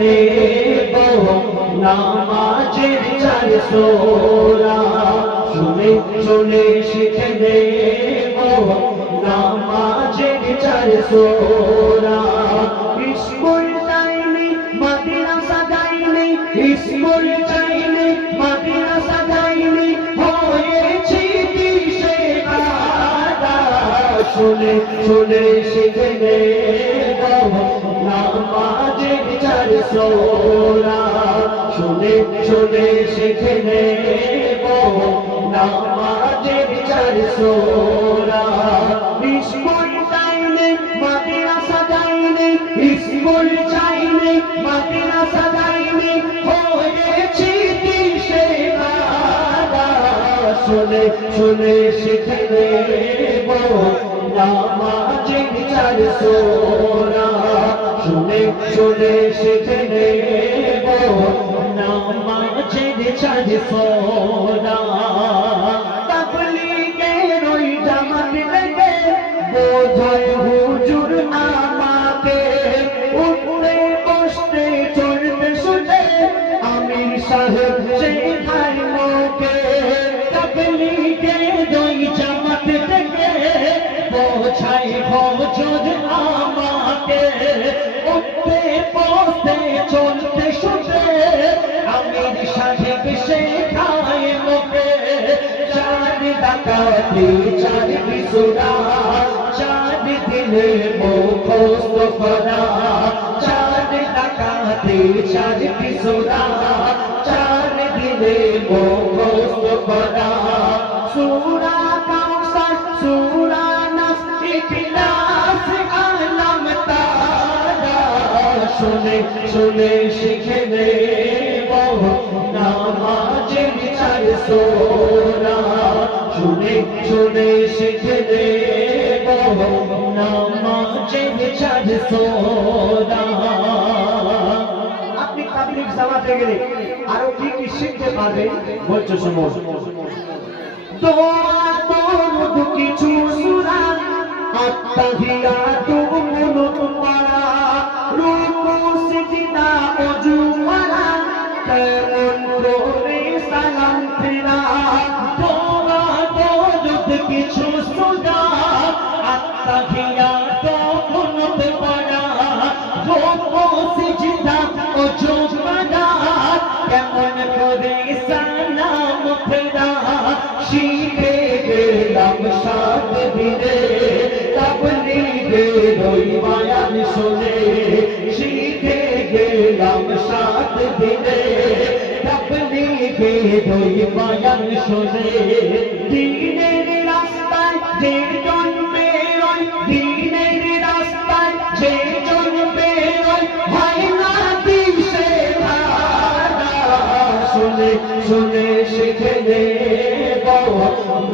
নেব নামাজের চার সূরা শুনে শুনে শিখে নেব নামাজের চার সূরা স্কুল যাইনি মাদ্রাসা যাইনি স্কুল যাইনি মাদ্রাসা যাইনি হয়েছি দিশেহারা শুনে শুনে শিখে নেব নামাজের চার সূরা শুনে শুনে শিখে নেব নামাজের চার সূরা স্কুল যাইনি মাদ্রাসা যাইনি স্কুল যাইনি মাদ্রাসা যাইনি হয়েছি দিশেহারা শুনে শুনে শিখে নেব নামাজের চার সূরা শুনে শুনে শিখে নেব নামাজের চার সূরা তাবলীগের ওই জামাত থেকে বোঝায় হুজুর আমাকে উঠতে বসতে চলতে শুতে আমির সাহেব শেখায় মোকে তাবলীগের ওই জামাত থেকে বোঝায় হুজুর আমাকে উঠতে বসতে চলতে শুতে আমির সাহেব শেখায় মোকে চার ডাকাতি চার বিসুরা চার দিনে মুখস্থ করা চার ডাকাতি চার বিসুরা চার দিনে মুখস্থ করা সূরা কাউসার সূরা নাস ইখলাস আলম তারা শুনে শুনে শিখে নেব নামাজের চার সূরা শুনে শুনে শিখে নেব নামাজের চার সূরা আপনি তাবলীগ জামাতে গেলে আরো কি কি শিখতে পারবেন বলছো শুনো দোয়া দরুদ কিছু সূরা আত্তাহিয়াতু কুনুত পড়া রুকু সিজদা ওযু করা কেমন করে সালাম ফেরা দোয়া দরুদ কিছু সূরা আত্তাহিয়াতু কুনুত পড়া রুকু সিজদা ওযু করা কেমন করে সালাম ফেরা শিখে গেলাম সাত দিনে তাবলীগের ওই বয়ান শুনে শিখে গেলাম সাত দিনে তাবলীগের ওই বয়ান শুনে দ্বীনের রাস্তায় যে জন বেরোয় দ্বীনের রাস্তায় যে জন বেরোয় হয় না দিশেহারা শুনে শুনে শিখে নেব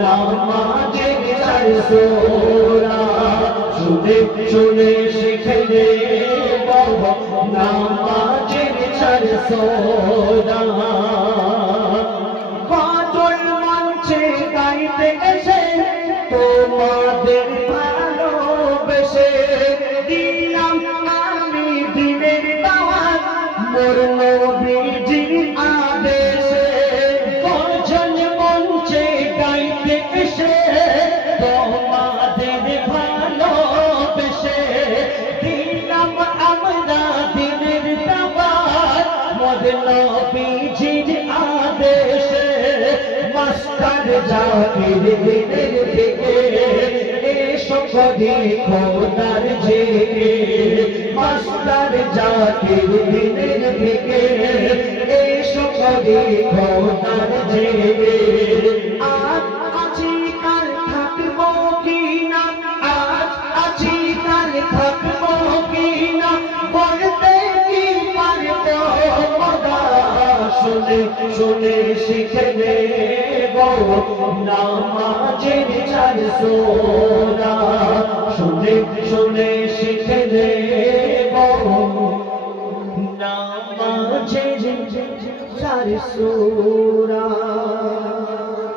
নামাজের চার সূরা শুনে শুনে শিখে নেব নামাজের চার সূরা গজল মঞ্চে গাইতে এসে তোমাদের ভালোবেসে দিলাম আমি দিনের দাওয়াত মোর নবীজির আদেশে গজল মঞ্চে গাইতে এসে তোমাদের ভালোবেসে দিলাম আমরা দিনের দাওয়াত মোর নবীজির আদেশে মাস্টার জাকির দিনের থেকে এসো করি খোদার জেগে মাস্টার জাকির দিনের থেকে এসো করি খোদার জেগে আজ আছি কাল থাকবো কিনা আজ আছি কাল থাকবো কিনা বলতে কি পারবো খোদা শুনে শুনে শিখে নেব নামাজের চার সূরা শুনে শুনে